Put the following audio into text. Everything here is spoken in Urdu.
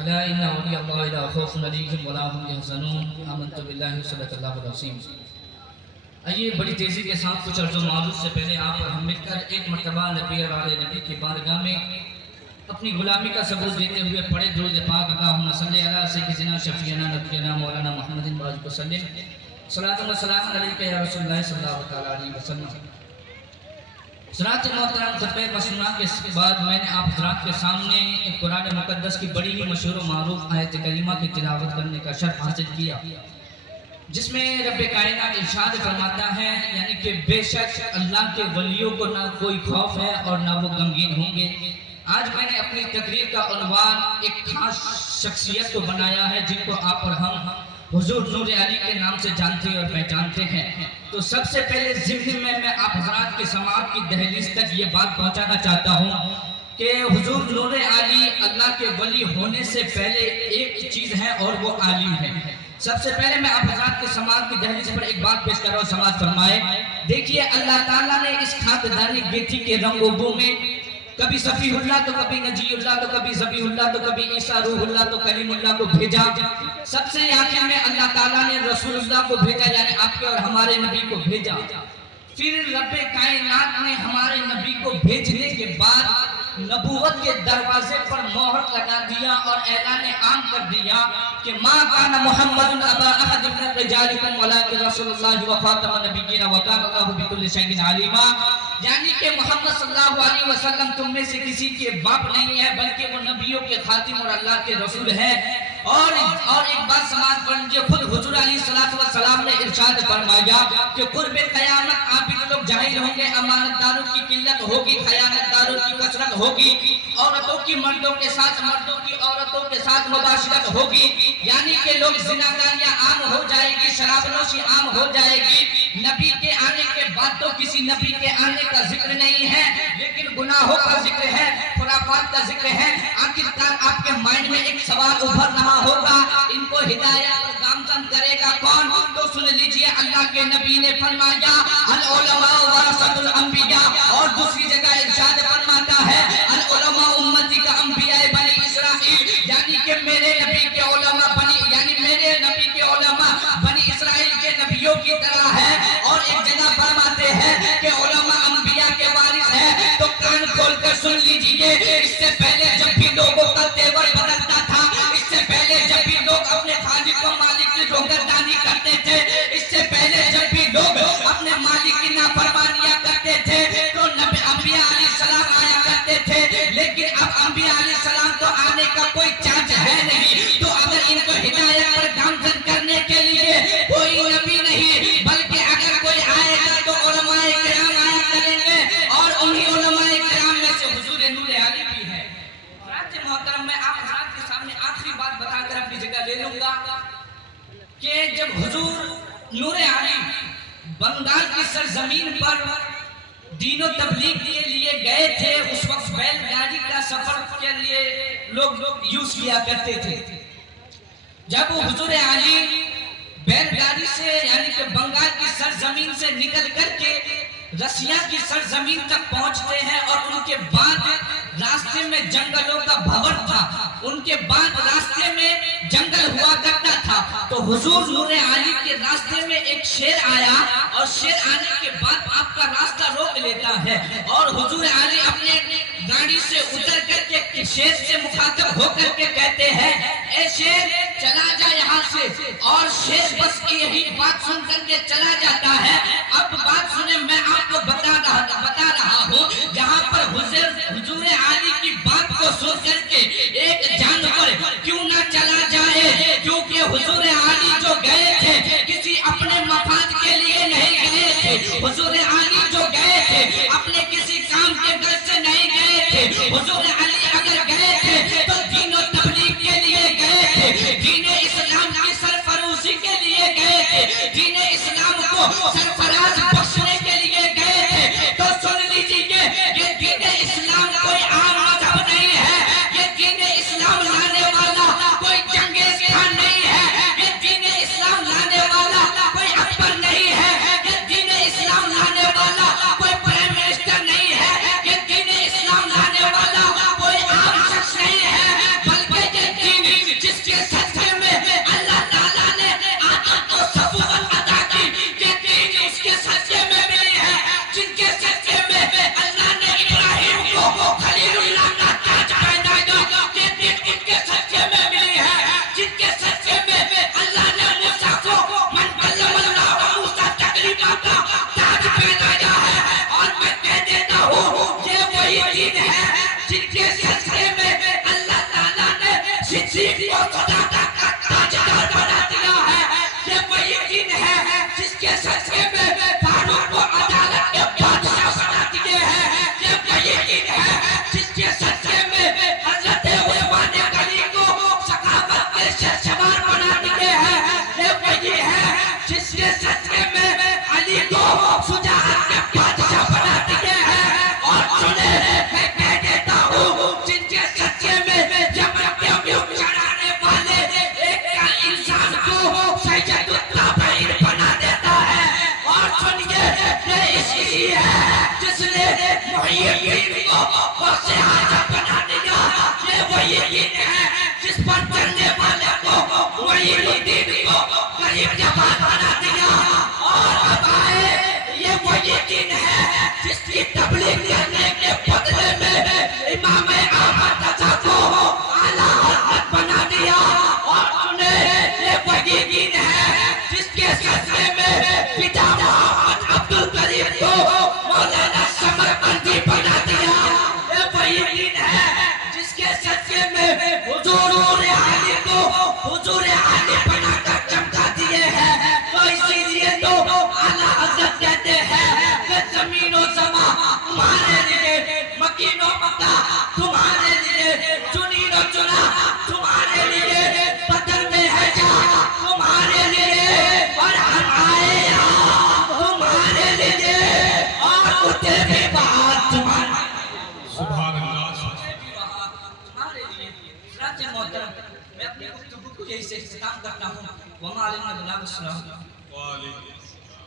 الا ان اولیاء اللہ لا خوف علیہم ولا هم يحزنون آمنت باللہ صدق اللہ العظیم۔ آئیے بڑی تیزی کے ساتھ کچھ عرض و معروض سے پہلے آپ اور ہم مل کر ایک مرتبہ نبی اور آل نبی کی بارگاہ میں اپنی غلامی کا ثبوت دیتے ہوئے پڑھے درود پاک اللہم صلی علی سیدنا شفیعنا نبینا مولانا محمد باجک وسلم صلاۃ و سلام علیک یا رسول اللہ صلی اللہ علیہ وسلم۔ حضرات محترم، خطبہ مسنونہ کے بعد میں نے آپ حضرات کے سامنے ایک قرآن مقدس کی بڑی ہی مشہور و معروف آیت کریمہ کی تلاوت کرنے کا شرف حاصل کیا، جس میں رب کائنات ارشاد فرماتا ہے یعنی کہ بے شک اللہ کے ولیوں کو نہ کوئی خوف ہے اور نہ وہ غمگین ہوں گے۔ آج میں نے اپنی تقریر کا عنوان ایک خاص شخصیت کو بنایا ہے جن کو آپ اور ہم حضور نور علی کے نام سے جانتے اور پہچانتے ہیں۔ تو سب سے پہلے ذہن میں آپ حضرات کے سماعت کی دہلیز تک یہ بات پہنچانا چاہتا ہوں کہ حضور نور علی اللہ کے ولی ہونے سے پہلے ایک چیز ہے اور وہ عالم ہے۔ سب سے پہلے میں آپ حضرات کے سماعت کی دہلیز پر ایک بات پیش کر رہا ہوں، سماعت فرمائے۔ دیکھیے اللہ تعالیٰ نے اس خاندانی گیٹھی کے رنگ و بو میں کبھی صفی اللہ تو کبھی نجی اللہ تو کبھی ذبیح اللہ تو کبھی عیسیٰ روح اللہ تو کلیم اللہ کو بھیجا۔ سب سے آخر میں اللہ تعالیٰ نے رسول اللہ کو بھیجا، یعنی آپ کے اور ہمارے نبی کو بھیجا۔ پھر رب کائنات نے ہمارے نبی کو بھیجنے کے بعد نبوت کے دروازے پر مہر لگا دیا اور اعلان عام کر دیا کہ ما کان محمد ابا احد من رجالکم ولکن رسول اللہ وخاتم النبیین وکان اللہ بکل شیء علیما، یعنی کہ محمد صلی اللہ علیہ وسلم تم میں سے کسی کے باپ نہیں ہے بلکہ وہ نبیوں کے خاتم اور اللہ کے رسول ہے۔ اور ایک بات سماعت فرمائیے، خود حضور علیہ السلام نے ارشاد فرمایا کہ قرب قیامت عابد لوگ ظاہر ہوں گے، امانت داروں کی قلت ہوگی، خیانت داروں کی کثرت ہوگی، عورتوں کی مردوں کے ساتھ، مردوں کی عورتوں کے ساتھ مباشرت ہوگی، یعنی کہ لوگ زناکاریاں عام ہو جائے گی، شراب نوشی عام ہو جائے گی۔ نبی کے آنے کے بعد تو کسی نبی کے آنے کا ذکر نہیں ہے، لیکن گناہوں کا ذکر ہے، خرافات کا ذکر ہے۔ آخرکار آپ کے مائنڈ میں ایک سوال ابھر رہا ہوگا، ان کو ہدایت اور گامزن کرے گا کون؟ تو سن لیجئے، اللہ کے نبی نے فرمایا العلماء ورثۃ الانبیاء، اور دوسری جگہ ارشاد فرماتا ہے العلماء امتی کا انبیاء بنی اسرائیل، یعنی کہ میرے نبی کے علماء بنی اسرائیل کے نبیوں کی طرح ہے۔ اور ایک جگہ فرماتے ہیں کہ علماء انبیاء کے وارث ہیں۔ تو کان کھول کر سن لیجئے، اس سے پہلے جب بھی لوگوں کا تیور بدلتا تھا، اس سے پہلے جب بھی لوگ اپنے خالق و مالک کی روگردانی کرتے تھے، اس سے پہلے جب بھی لوگ اپنے مالک کی نافرمانیاں کرتے تھے تو انبیاء علیہ السلام آیا کرتے تھے، لیکن اب انبیاء علیہ السلام تو آنے کا کوئی چانس ہے نہیں۔ تو اگر ان کو ہدایت اور گامزن کرنے کے لیے کوئی نبی نہیں، بلکہ اگر کوئی آئے گا تو علماء کرام آیا کریں گے، اور انہی علماء کرام میں سے حضور نور علی بھی ہے۔ حضرات محترم، میں آپ حضرات کے سامنے آخری بات بتا کر اپنی جگہ لے لوں گا کہ جب حضور نور علی بنگال کی سرزمین پر دین و تبلیغ کے لیے گئے تھے، اس وقت بیل گاڑی کا سفر کے لیے لوگ یوز کیا کرتے تھے۔ جب حضور علی بیل گاڑی سے یعنی کہ بنگال کی سرزمین سے نکل کر کے رسیا کی سرزمین تک پہنچتے ہیں، اور ان کے بعد راستے میں جنگلوں کا بھور تھا، ان کے بعد راستے میں جنگل ہوا کرتا تھا، تو حضور نور علی کے راستے میں ایک شیر آیا، اور شیر آنے کے بعد آپ کا راستہ روک لیتا ہے، اور حضور علی اپنے گاڑی سے اتر کر کے شیر سے مخاطب ہو کر کے کہتے ہیں اے شیر چلا جا یہاں سے، اور شیر بس یہی بات سن کر کے چلا جاتا ہے۔ اب بات سنیں، میں آپ کو بتا رہا ہوں، یہاں پر حضور علی کی بات کو سن کر کے ایک جانور کیوں نہ چلا جائے، کیونکہ حضور علی جو گئے تھے کسی اپنے مفاد کے لیے نہیں گئے تھے، حضور علی جو گئے تھے اپنے کسی کام کے غرض سے نہیں گئے تھے، حضور علی اگر گئے تھے تو دین و تبلیغ کے لیے گئے تھے، دین اسلام کی سرفروشی کے لیے گئے تھے، دین اسلام کو سرفراز بخشنے کے لیے گئے تھے۔ تو سن لیجیے، یہ دین اسلام کوئی عام مذہب نہیں ہے، یہ دین اسلام لانے والا کوئی چنگیز خان نہیں ہے، یہ دین اسلام لانے والا کوئی اکبر نہیں ہے، یہ دین اسلام لانے والا کوئی پرائم منسٹر نہیں ہے، یہ دین اسلام لانے والا کوئی عام شخص نہیں ہے، بلکہ یہ دین سچے میں جب چڑھانے والے ایک انسان کو سید التابعین بنا دیتا ہے. اور سنیے یہ اسی ہے جس نے محی الدین کو غوث اعظم بنا دیا. یہ وہی دین ہے جس پر چلنے والے کو محی الدین کو غریب جوان بنا دیا. اور اب آئے یہ وہی دین ہے جس کی تبلیغ کرنے کے بدلے میں امام احمد رضا کو اعلیٰ حضرت بنا دیا. اور انہیں یہ وہی دین ہے جس کے سلسلے میں پتا محمد عبد الکریم کو مولانا سمرقندی بنا دیا. یہ وہی دین ہے جس کے سلسلے میں حضور علی کو حضور علی بنا کر چمکا دیے ہیں. تو اسی لیے تو اعلیٰ حضرت کہتے ہیں کہ زمین و زمان تمہارے لیے, مکین و مکہ تمہارے لیے, چنین و چنا تمہارے لیے, بدر میں ہے جا تمہارے لیے, اور ہم آئے یہاں تمہارے لیے, اور اٹھے بھی بات تمہارے سبحان اللہ. تمہارے لیے. حضرات محترم, میں اپنی گفتگو کو یہی سے اختتام کرتا ہوں. وما علینا بلا السلام. وعلیکم